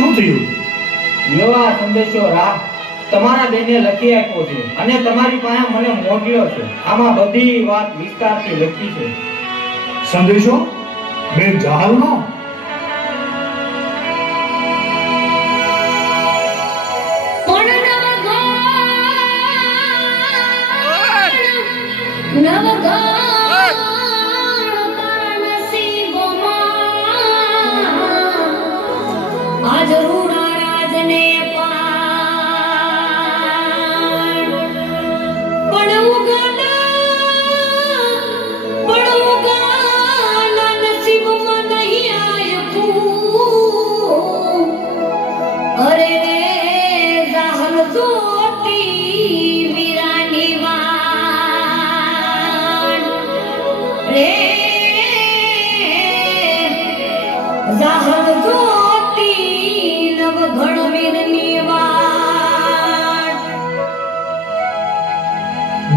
શું થયું? લ્યો આ સંદેશો તમારા બેને લખી આપ્યો છે અને તમારી પાસે મને મોકલ્યો છે. આમાં બધી વાત વિસ્તારથી લખી છે. સંદેશો બેન જહાલનો?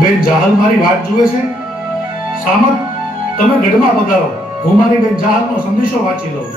બેન જહાલ મારી વાત જુએ છે. સામત, તમે ગઢમાં પધારો. હું મારી બેન જહાલનો સંદેશો વાંચી લઉં.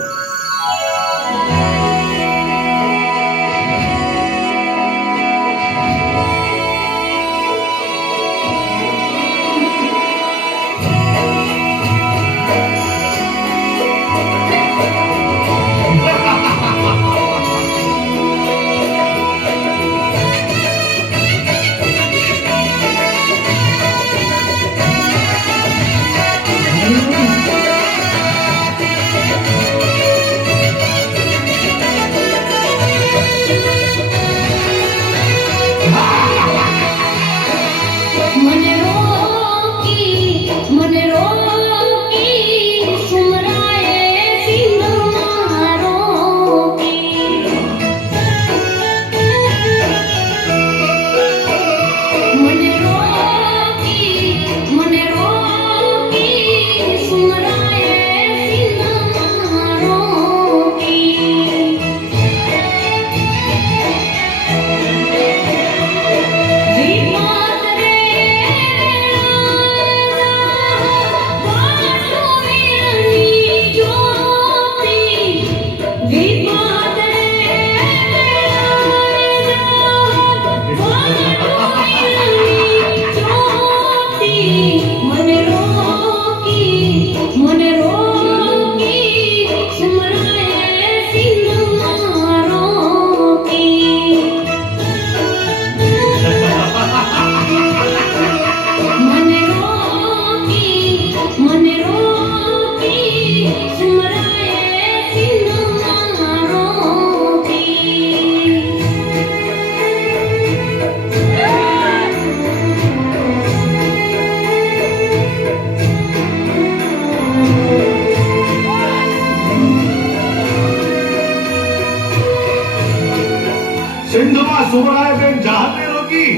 સિંધમાં સુમરાએ બેન જહાલને રોકી,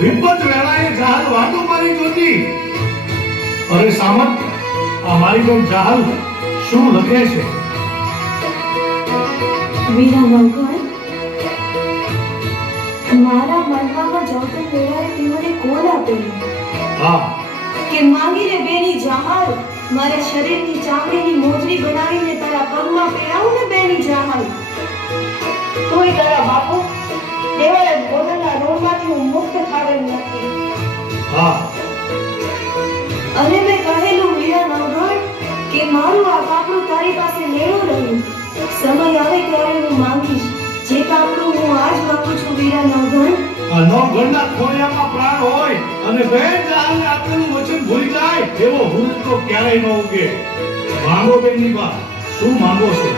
વિપત વેળાએ જહાલ વાતો મારી જોતી. અરે સામત, આ મારી બેન જહાલ શું લખે છે? વીરા નવઘણ, મારા મનમાં જોતન વેળાએ તમને કોલ આપેલું. હા, કે માંગીને બેની જહાલ મારા શરીરની ચામડીની મોજડી બનાવીને તારા પગમાં પહેરાવું ને બેની જહાલ. તોય તારા બાપુ દેવાએ ગોદાના રોડમાંથી હું મુક્ત થાવેલ નથી. હા, અને મેં કહેલું વીરા નવઘણ કે મારું આ કાપડું તારી પાસે લેણું રહ્યું. સમય આવે ત્યારે હું માંગીશ. જે કાપડું હું આજ માંગુ છું વીરા નવઘણ. નવઘણના ખોળિયામાં પ્રાણ હોય અને બેન જહાલને આપેલું વચન ભૂલી જાય એવો હું તો ક્યારેય ન ઉગે. માંગો બેનની વાત, શું માંગો છો?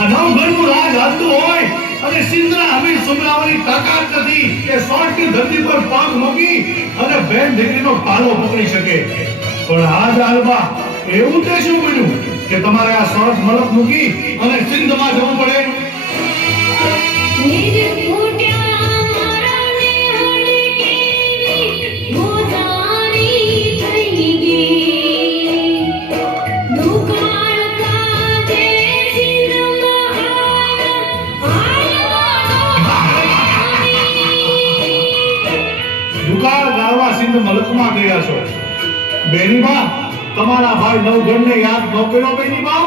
આ નવગણનું રાજ હાલતું હોય અને સિંધના અમીર સુમરાઓની તાકાત નથી કે સોટની ધરતી પર પગ મૂકી અને બેન દીકરીનો પાલો પકડી શકે. પણ આ હાલમાં એવું તે શું બન્યું કે તમારે આ સોટ મલક મૂકી અને સિંધમાં જવું પડે? દુકાળ ગાળવા સિંધ મલકમાં ગયા છો. બેનીબા, તમારા ભાઈ નવગણને યાદ ન કર્યો? બેનીબા,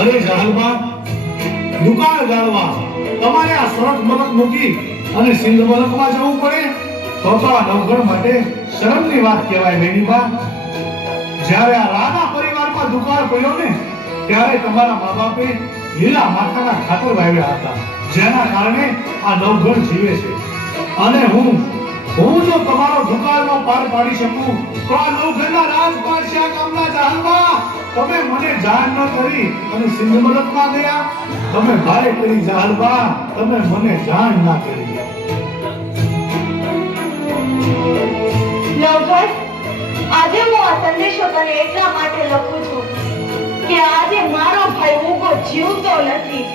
અરે જહાલબા, દુકાળ ગાળવા તમારે આ સોટ મલક મૂકી અને સિંધ મલકમાં જવું પડે તો આ નવગણ માટે શરમની વાત કહેવાય. બેનીબા, જ્યારે આ રાણા પરિવારમાં દુકાળ પડ્યો ને ત્યારે તમારા મા બાપે લીલા માથાના ખાતર વાવ્યા હતા, જેના કારણે આ નવગણ જીવે છે. અને હું જો તમારો દુકાળનો પાર પાડી શકું તો આ નવગણના રાજપાટ છે. આ કામના જહાલબા, તમે મને જાણ ન કરી અને સિંધ મલકમાં ગયા. તમે ભારે કરી જહાલબા, તમે મને જાણ ના કરી. નવગણ, આજે હું આ સંદેશો તને એટલા માટે લખું છું કે આજે મારો ભાઈ ઉગો જીવતો નથી,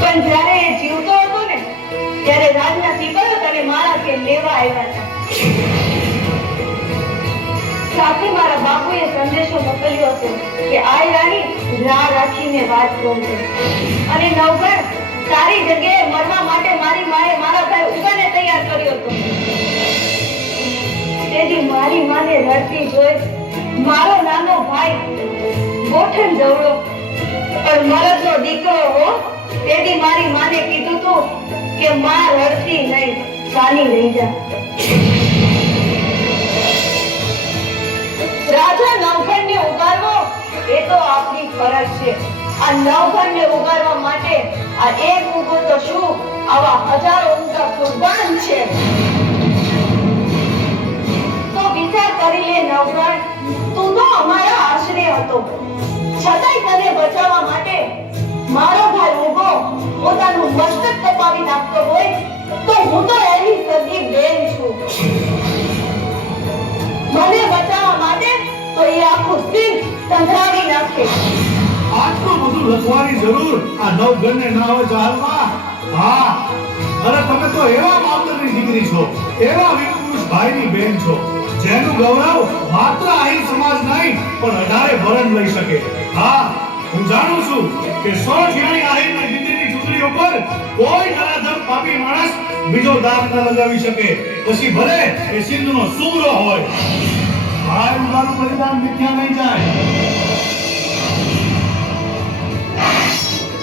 પણ જ્યારે એ જીવતો હતો ને ત્યારે રાજના સિપાહીઓ તને મારા ઘેર લેવા આવ્યા હતા. સાથે મારા બાપુએ સંદેશો મોકલ્યો હતો કે આ રાણી રાહ રાખીને વાત કરશે. અને નવગણ, તારી જગ્યાએ મરવા માટે મારી માએ મારા ભાઈ ઉગાને તૈયાર કર્યો હતો. તેથી મારી માને રડતી જોઈ મારો નાનો ભાઈ ગોઠણ જવડો પણ મરદનો દીકરો હો, તેથી મારી માને કીધું તું કે માં રડતી નહીં, સાની રહી જા. રાજા નવગણને ઉગારવો એ તો આપની ફરજ છે. આ નવગણને ઉગારવા માટે આ એક ઉગો તો શું, આવા હજારો ઊંઘા કુરબાન છે. તો વિચાર કરી લે નવગણ, તું તો અમારા આશરે હતો, છતાંય તને બચાવવા માટે મારો ભાઈ ઉગો પોતાનું મસ્તક કપાવી નાખતો હોય તો હું તો એની સગી બેન છું. મને બચાવવા માટે તો એ આખું સિંહ સંભળાવી નાખે. આટલું બધું લખવાની જરૂર આ નવગણને ના હોય જહાલબા? હા, અરે તમે તો એવા માવતરની દીકરી છો, એવા વિપુરુષ ભાઈની બેન છો, જેનું ગૌરવ માત્ર આહિર સમાજ નહીં પણ 18 ભરણ લઈ શકે. હા, હું જાણું છું કે 100 જાણી આહિરની દીકરીની ચૂંટણી ઉપર કોઈ નરાધમ પાપી માણસ બીજો દાગ ન લગાવી શકે, પછી ભલે એ સિંધનો સુમરો હોય. ભાઈ ઉગાનું બલિદાન મિથ્યા નહીં જાય.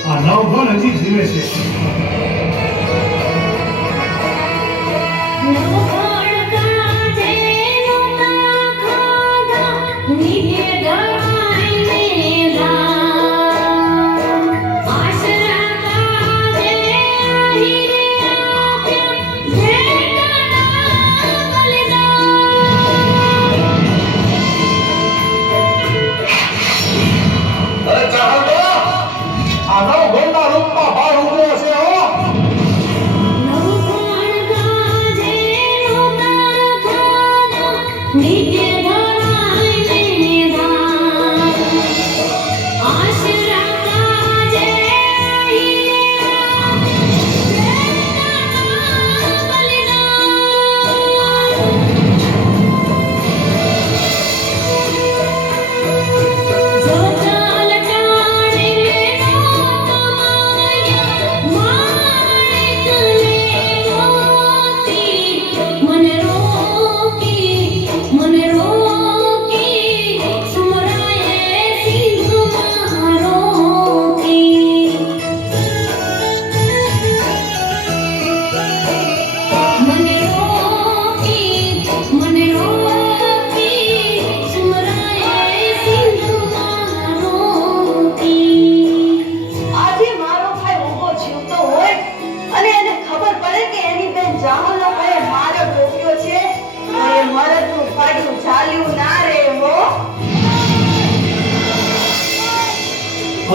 આ નવગણ હજી જીવે છે. નીચે ધરાઈને ધા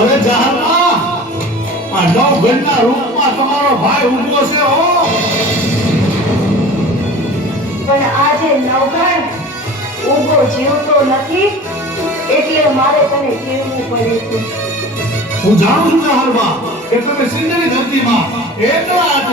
અરે જાહરમાં આ નવગણના રૂપમાં તમારો ભાઈ ઊભો છે હો. પણ આજે નવઘણ ઊભો જીવતો નથી એટલે મારે તને કહેવું પડે છે. હું જાણું છું જાહરમાં કે તમે સિંધની ધરતીમાં એટલા